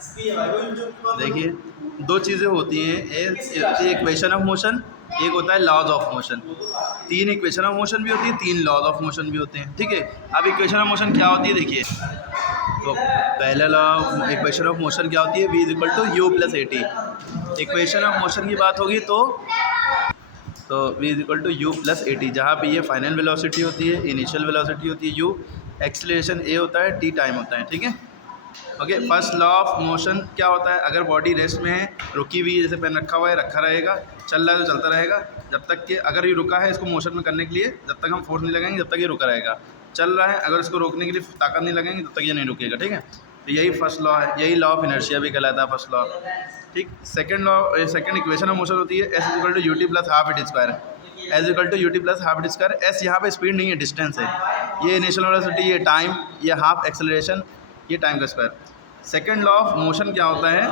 देखिए दो चीज़ें होती हैं, एक होती है इक्वेशन ऑफ मोशन, एक होता है laws of motion. 3 equation of motion भी होती है, 3 लॉज ऑफ मोशन भी होते हैं, ठीक है। अब इक्वेशन ऑफ मोशन क्या होती है देखिए, तो पहला लॉ इक्वेशन ऑफ मोशन क्या होती है, v is equal to u plus a t. Equation of motion की बात होगी तो v is equal to u plus a t, जहाँ पे ये फाइनल वेलोसिटी होती है, इनिशियल वेलोसिटी होती है u, एक्सीलरेशन a होता है, t टाइम होता है, ठीक है। Okay, first law of motion क्या होता है, अगर बॉडी रेस्ट में है, रुकी हुई जैसे पेन रखा हुआ है, रखा रहेगा, चल रहा है तो चलता रहेगा, जब तक कि अगर ये रुका है इसको मोशन में करने के लिए, जब तक हम फोर्स नहीं लगाएंगे जब तक ये रुका रहेगा। चल रहा है, अगर इसको रोकने के लिए ताकत नहीं लगाएंगे तब तक ये नहीं रुकेगा, ठीक है। तो यही फर्स्ट लॉ है, यही लॉ ऑफ इनर्शिया भी कहलाता है फर्स्ट लॉ, ठीक। Second law, second equation of motion होती है s equal to u t plus half at square. S equal to u t plus half at square. S यहाँ पे स्पीड नहीं है, डिस्टेंस है, ये इनिशियल वेलोसिटी, ये टाइम, ये हाफ एक्सेलरेशन, ये टाइम का square. Second law of motion क्या होता है,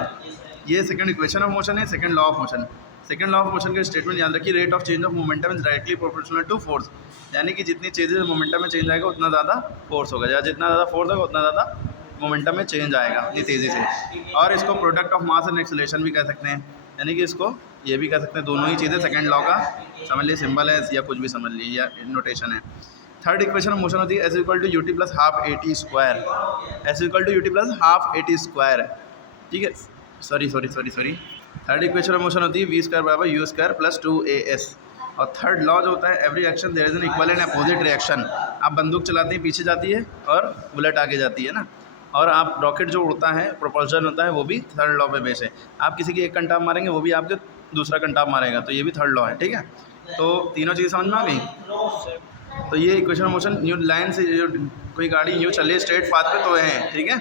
ये सेकंड इक्वेशन ऑफ मोशन है, second law of motion. Second law of motion का स्टेटमेंट याद रखिए, rate of change of momentum is directly proportional to force, यानी कि जितनी चेंजेस मोमेंटम में चेंज आएगा उतना ज़्यादा फोर्स होगा, या जितना ज़्यादा फोर्स होगा उतना ज़्यादा मोमेंटम में चेंज आएगा इतनी तेज़ी से। और इसको product of mass and acceleration भी कह सकते हैं, यानी कि इसको ये भी कह सकते हैं, दोनों ही चीज़ें सेकंड लॉ का समझ लीजिए, सिंबल है या कुछ भी समझ लीजिए, या नोटेशन है। थर्ड इक्वेशन ऑफ मोशन होती है s equal to u t plus half a t square. S equal to u t plus half a t square, ठीक है। Sorry third equation of motion होती है वी स्क्वायर बराबर u square plus 2as। और third law जो होता है every action there is an equal and opposite reaction. आप बंदूक चलाते हैं, पीछे जाती है और बुलेट आगे जाती है ना, और आप रॉकेट जो उड़ता है, प्रोपल्शन होता है, वो भी थर्ड लॉ पे बेस है। आप किसी की एक कंटाप मारेंगे, वो भी आपके दूसरा कंटाप मारेगा, तो ये भी थर्ड लॉ है, ठीक है। तो तीनों चीज़ें समझ में आ गई। तो ये equation of motion new line से, जो कोई गाड़ी यूँ चले स्ट्रेट पाथ पे तो है, ठीक है।